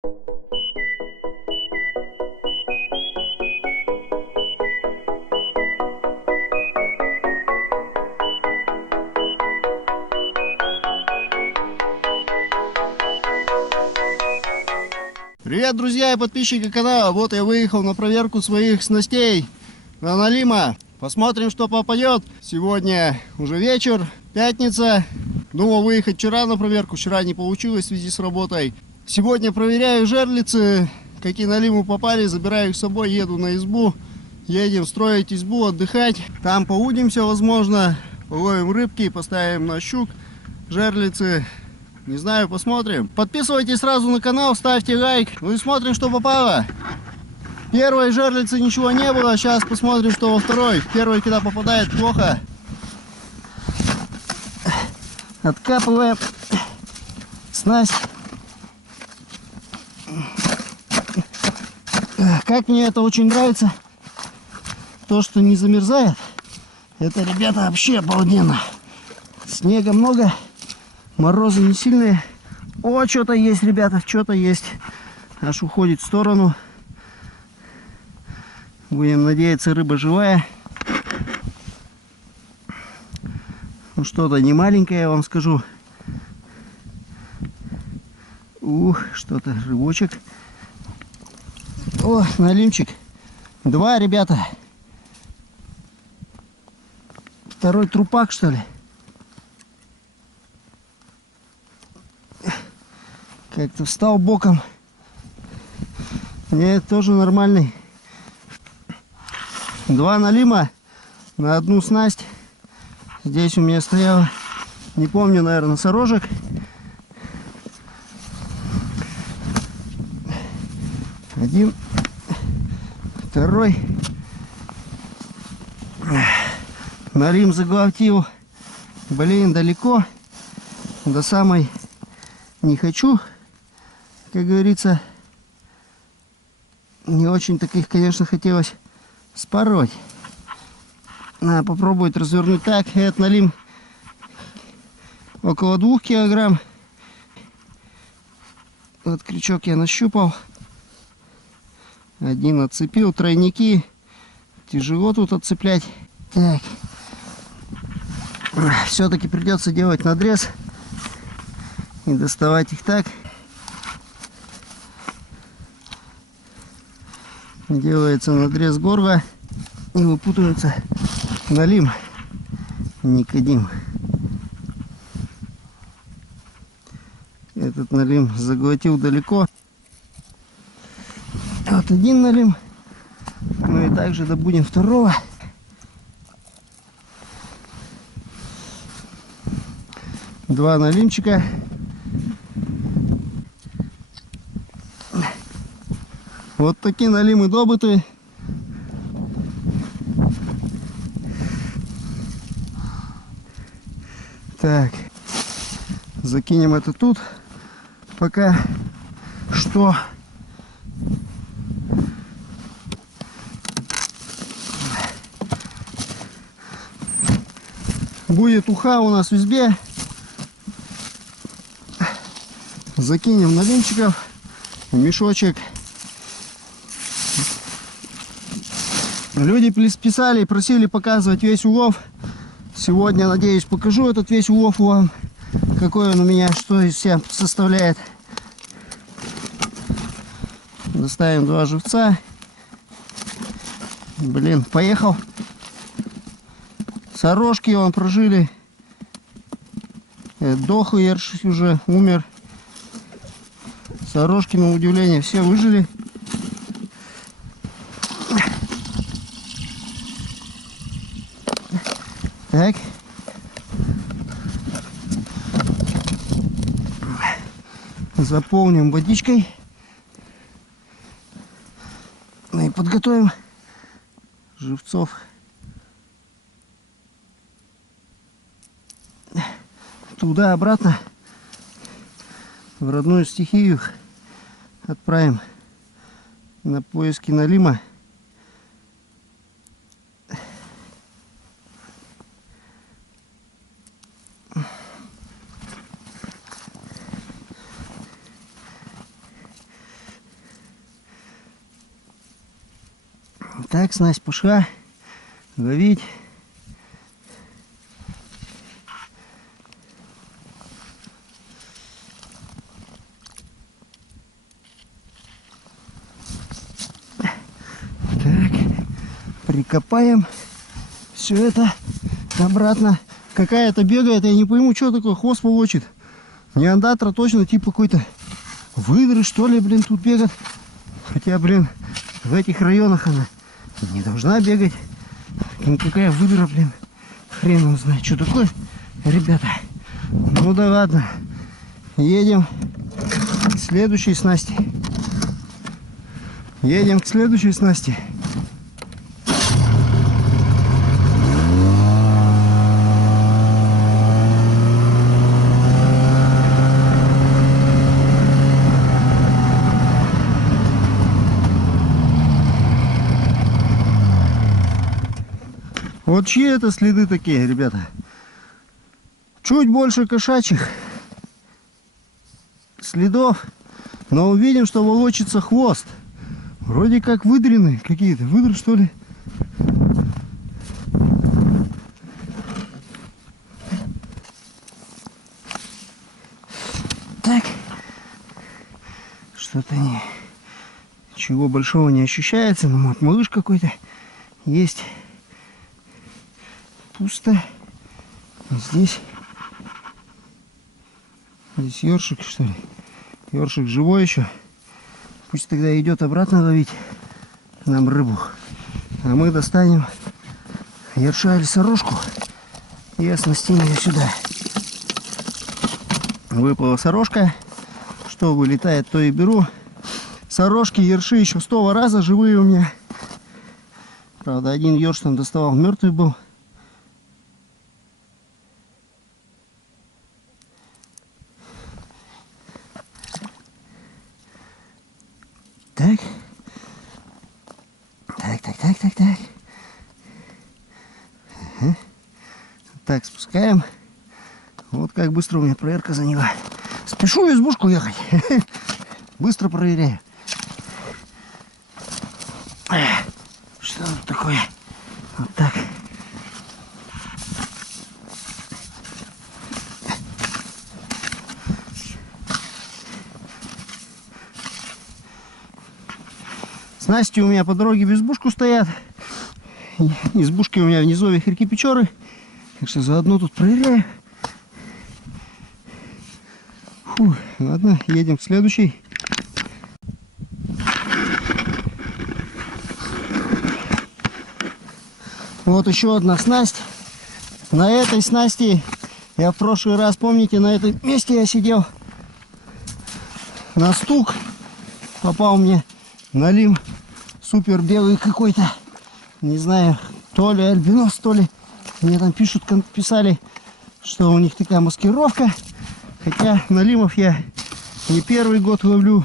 Привет, друзья и подписчики канала. Вот я выехал на проверку своих снастей на налима. Посмотрим, что попадет. Сегодня уже вечер, пятница. Думал выехать вчера на проверку. Вчера не получилось в связи с работой. Сегодня проверяю жерлицы. Какие налимы попали, забираю их с собой, еду на избу. Едем строить избу, отдыхать. Там поудимся, возможно. Половим рыбки, поставим на щук жерлицы. Не знаю, посмотрим. Подписывайтесь сразу на канал, ставьте лайк. Ну и смотрим, что попало. В первой жерлице ничего не было. Сейчас посмотрим, что во второй. В первой, когда попадает, плохо. Откапываем снасть. Как мне это очень нравится. То, что не замерзает. Это, ребята, вообще обалденно. Снега много. Морозы не сильные. О, что-то есть, ребята, что-то есть. Аж уходит в сторону. Будем надеяться, рыба живая. Ну, что-то не маленькое, я вам скажу. Ух, что-то, рыбочек. О, налимчик. Два, ребята. Второй трупак, что ли? Как-то встал боком. Нет, тоже нормальный. Два налима на одну снасть. Здесь у меня стоял, не помню, наверное, носорожек. Один, второй. Налим заглотил. Блин, далеко. До самой не хочу. Как говорится, не очень таких, конечно, хотелось спороть. Надо попробовать развернуть так. Этот налим около 2 килограмм. Вот крючок я нащупал. Один отцепил. Тройники. Тяжело тут отцеплять. Так. Все-таки придется делать надрез. И доставать их так. Делается надрез горла и выпутывается налим Никодим. Этот налим заглотил далеко. Вот один налим. Ну и также добудем второго. Два налимчика. Вот такие налимы добыты. Так, закинем это тут. Пока что. Будет уха у нас в избе. Закинем налимчиков в мешочек. Люди писали и просили показывать весь улов. Сегодня, надеюсь, покажу этот весь улов вам. Какой он у меня, что из себя составляет. Доставим 2 живца. Блин, поехал. Сорожки вон прожили. Дохуерш уже умер. Сорожки, на удивление, все выжили. Так. Заполним водичкой. Ну и подготовим живцов. Туда-обратно в родную стихию отправим на поиски налима. Так, снасть пошла. Ловить. Так, прикопаем все это обратно. Какая-то бегает, я не пойму, что такое, хвост волочит. Неандатра точно, типа какой-то выдры, что ли, блин, тут бегает. Хотя, блин, в этих районах она не должна бегать. Никакая выдра, блин. Хрен его знает, что такое, ребята. Ну да ладно. Едем к следующей снасти. Едем к следующей снасти. Вот чьи это следы такие, ребята? Чуть больше кошачьих следов, но увидим, что волочится хвост. Вроде как выдрины какие-то. Выдры, что ли? Так. Что-то ничего большого не ощущается. Ну, вот малыш какой-то есть. Пусто. Здесь ёршик, что ли? Ёршик живой еще. Пусть тогда идет обратно ловить нам рыбу. А мы достанем ерша или сорожку и оснастим ее сюда. Выпала сорожка. Что вылетает, то и беру. Сорожки, ерши еще 100 раза живые у меня. Правда, один ерш там доставал, мертвый был. Так. Так. Ага. Так, спускаем. Вот как быстро у меня проверка заняла. Спешу в избушку ехать. Быстро проверяю. Что тут такое? Вот так. Снасти у меня по дороге в избушку стоят. Избушки у меня в низовьях реки Печоры. Так что заодно тут проверяю. Фу, ладно, едем к следующей. Вот еще одна снасть. На этой снасти я в прошлый раз, помните, на этом месте я сидел. На стук попал мне налим. Супер белый какой-то. Не знаю, то ли альбинос, то ли. Мне там писали, что у них такая маскировка. Хотя налимов я не первый год ловлю.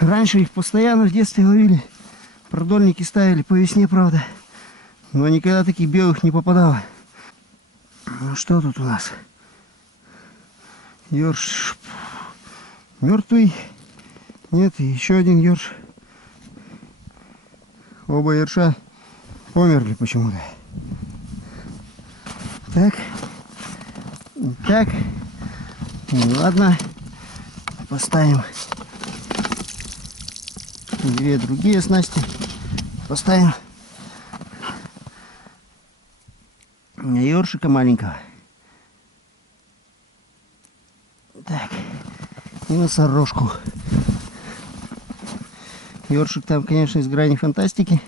Раньше их постоянно в детстве ловили. Продольники ставили по весне, правда. Но никогда таких белых не попадало. Ну что тут у нас? Ёрш мертвый. Нет, еще один ёрш. Оба ерша померли почему-то. Так. Так. Ну ладно. Поставим две другие снасти. Поставим ёршика маленького. Так. И носорожку. Ёршик там, конечно, из грани фантастики.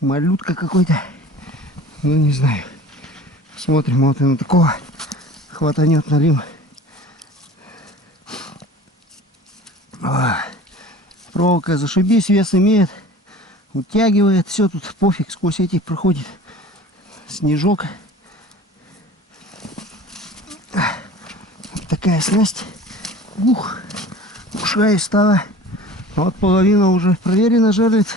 Малютка какой-то. Ну, не знаю. Смотрим, вот и на такого хватанет налим. Проволока зашибись, вес имеет. Утягивает. Все тут пофиг, сквозь эти проходит снежок. Вот такая снасть. Ух, ушла и стала. Вот половина уже проверена, жерлиц.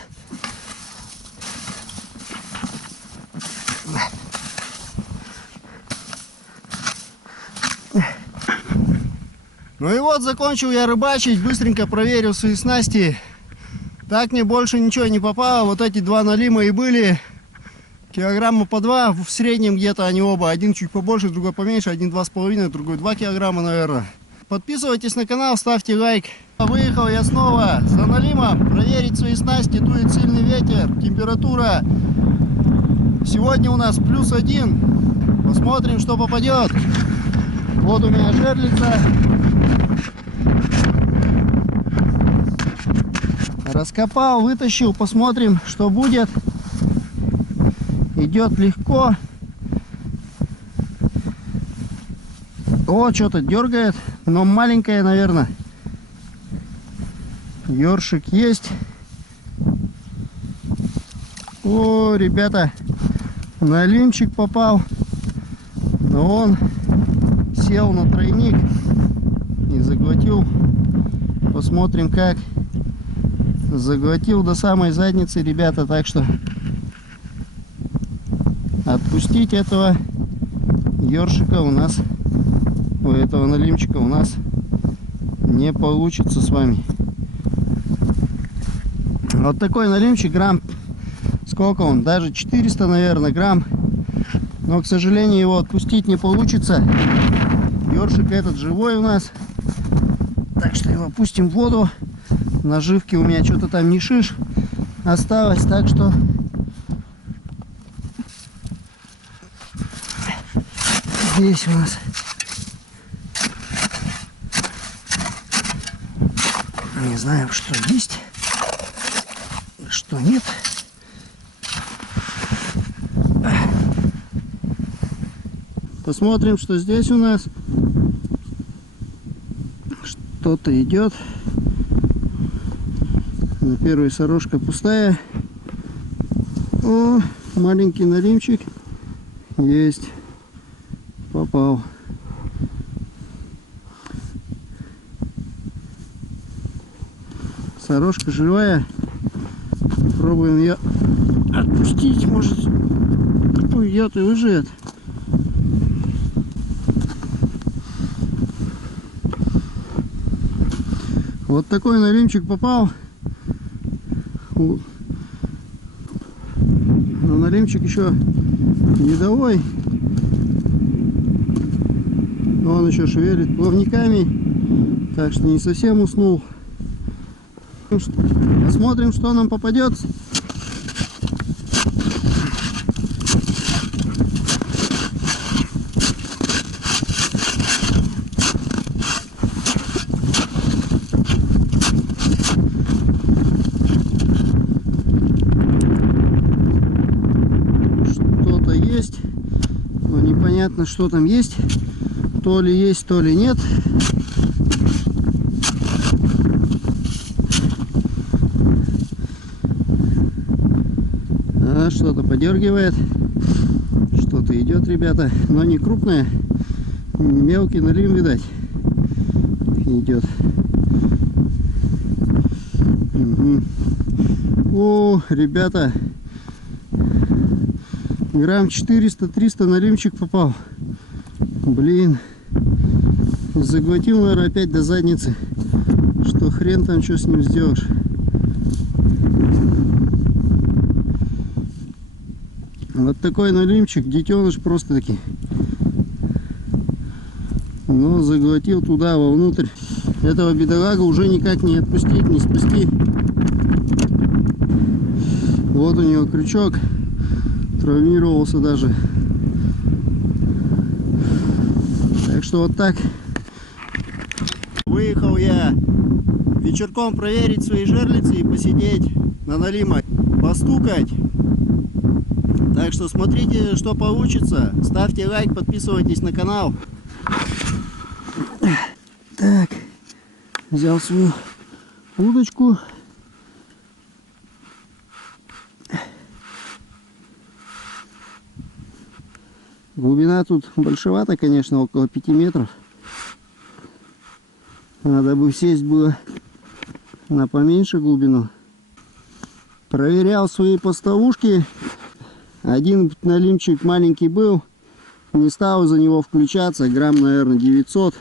Ну и вот закончил я рыбачить, быстренько проверил свои снасти. Так мне больше ничего не попало. Вот эти два налима и были. Килограмма по 2. В среднем где-то они оба. Один чуть побольше, другой поменьше. Один 2,5, другой 2 килограмма, наверное. Подписывайтесь на канал, ставьте лайк. Выехал я снова за налимом проверить свои снасти. Дует сильный ветер. Температура сегодня у нас +1. Посмотрим, что попадет. Вот у меня жерлица. Раскопал, вытащил. Посмотрим, что будет. Идет легко. О, что-то дергает, но маленькая, наверное. Ёршик есть. О, ребята, налимчик попал, но он сел на тройник и заглотил. Посмотрим, как. Заглотил до самой задницы, ребята, так что отпустить этого ёршика у нас, у этого налимчика у нас не получится с вами. Вот такой налимчик, грамм, сколько он, даже 400, наверное, грамм, но, к сожалению, его отпустить не получится. Ёршик этот живой у нас, так что его опустим в воду. Наживки у меня что-то там не шиш осталось, так что здесь у нас не знаю, что есть, что нет. Посмотрим, что здесь у нас. Что-то идет. На первой сорожка пустая. О, маленький налимчик есть. Попал. Сорожка живая. Пробуем ее отпустить. Может, уйдет и выживет. Вот такой налимчик попал. Но налимчик еще недовой. Он еще шевелит плавниками, так что не совсем уснул. Посмотрим, что нам попадется. Что-то есть, но непонятно, что там есть. То ли есть, то ли нет. Что-то подергивает. Что-то идет, ребята. Но не крупное. Мелкий налим, видать, идет. Угу. О, ребята. Грамм 400-300 налимчик попал. Блин. Заглотил, наверное, опять до задницы. Что хрен там, что с ним сделаешь. Вот такой налимчик, детеныш просто-таки. Но заглотил туда, вовнутрь. Этого бедолага уже никак не отпустить, не спасти. Вот у него крючок. Травмировался даже. Так что вот так. Выехал я вечерком проверить свои жерлицы и посидеть на налима, постукать. Так что смотрите, что получится. Ставьте лайк, подписывайтесь на канал. Так, взял свою удочку. Глубина тут большевата, конечно, около 5 метров. Надо бы сесть было на поменьше глубину. Проверял свои поставушки. Один налимчик маленький был. Не стал за него включаться. Грамм, наверное, 900.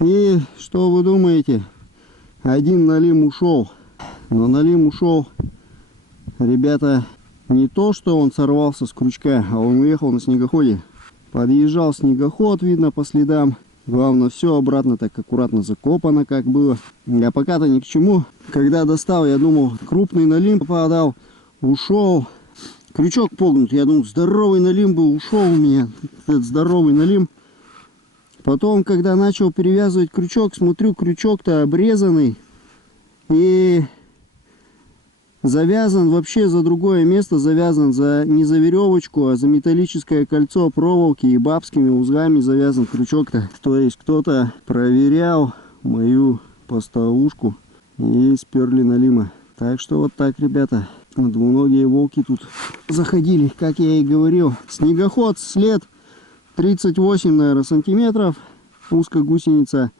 И что вы думаете? Один налим ушел. Но налим ушел, ребята, не то, что он сорвался с крючка, а он уехал на снегоходе. Подъезжал снегоход, видно по следам. Главное, все обратно так аккуратно закопано, как было. Я пока-то ни к чему. Когда достал, я думал, крупный налим попадал, ушел. Крючок погнут. Я думал, здоровый налим был, ушел у меня. Этот здоровый налим. Потом, когда начал перевязывать крючок, смотрю, крючок-то обрезанный. И завязан вообще за другое место, завязан не за веревочку, а за металлическое кольцо проволоки, и бабскими узлами завязан крючок-то. То есть кто-то проверял мою поставушку и сперли налима. Так что вот так, ребята, двуногие волки тут заходили, как я и говорил. Снегоход, след 38, наверное, сантиметров, узкая гусеница.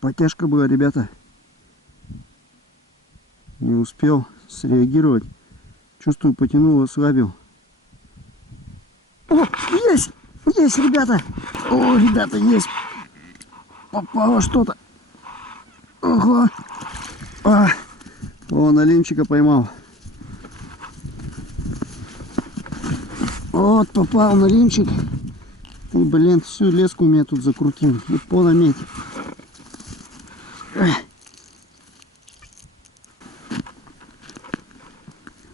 Потяжка была, ребята. Не успел среагировать. Чувствую, потянул, ослабил. О, есть! Есть, ребята! О, ребята, есть! Попало что-то. Ого! О, налимчика поймал. Вот, попал налимчик. И, блин, всю леску у меня тут закрутил. И понаметь.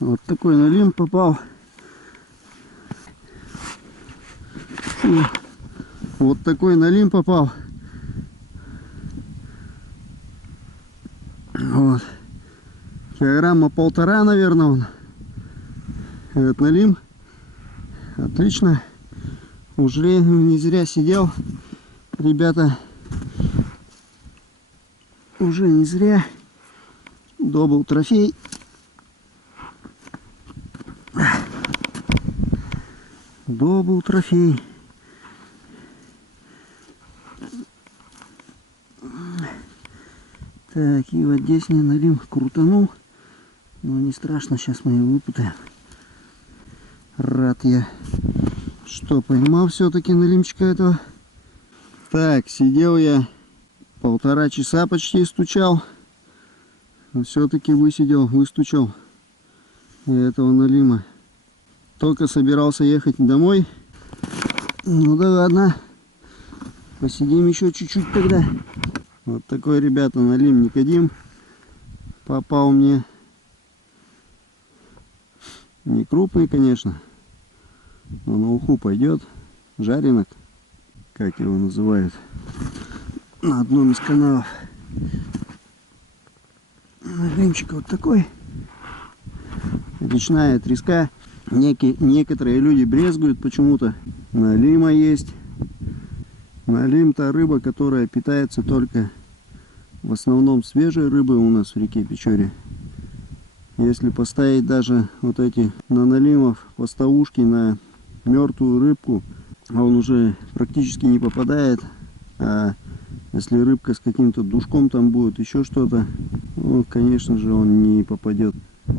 Вот такой налим попал. Вот такой налим попал. Вот. Килограмма 1,5, наверное, он. Этот налим. Отлично. Уже не зря сидел. Ребята. Уже не зря. Добыл трофей. Добыл трофей. Так, и вот здесь мне налим крутанул. Но не страшно, сейчас мы его выпутаем. Рад я, что поймал все-таки налимчика этого. Так, сидел я 1,5 часа почти, стучал. Но все-таки выстучал этого налима. Только собирался ехать домой. Ну да ладно. Посидим еще чуть-чуть тогда. Вот такой, ребята, налим Никодим попал мне. Не крупный, конечно, но на уху пойдет. Жаренок, как его называют на одном из каналов. Налимчик вот такой. Речная треска. Некоторые люди брезгуют почему-то. Налима есть. Налим-то рыба, которая питается только в основном свежей рыбой у нас в реке Печоре. Если поставить даже вот эти на налимов поставушки на мертвую рыбку, а он уже практически не попадает. А если рыбка с каким-то душком там будет, еще что-то, ну, конечно же, он не попадет.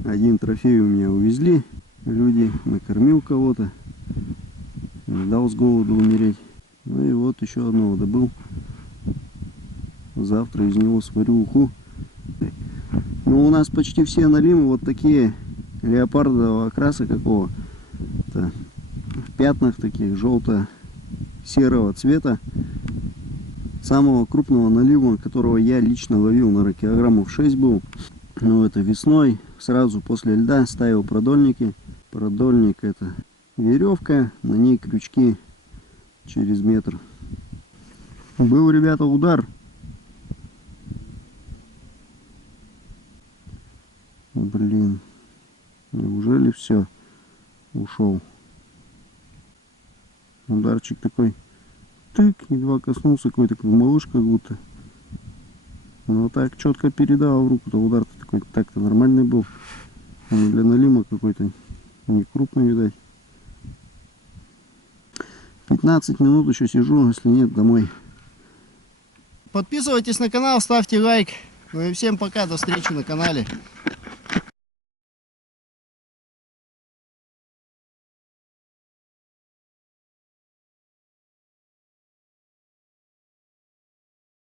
Один трофей у меня увезли. Люди, накормил кого-то, не дал с голоду умереть. Ну и вот еще одного добыл. Завтра из него сварю уху. Ну, у нас почти все налимы вот такие леопардового окраса какого-то, в пятнах таких желто-серого цвета. Самого крупного налима, которого я лично ловил, на килограммов 6 был. Ну, это весной, сразу после льда ставил продольники. Продольник — это веревка, на ней крючки через метр. Был, ребята, удар. Блин, неужели все? Ушел. Ударчик такой, тык, едва коснулся, какой-то малыш как будто. Но так четко передал в руку-то, удар-то такой, так-то нормальный был. Он для налима какой-то не крупный, видать. 15 минут еще сижу, если нет, домой. Подписывайтесь на канал, ставьте лайк. Ну и всем пока, до встречи на канале.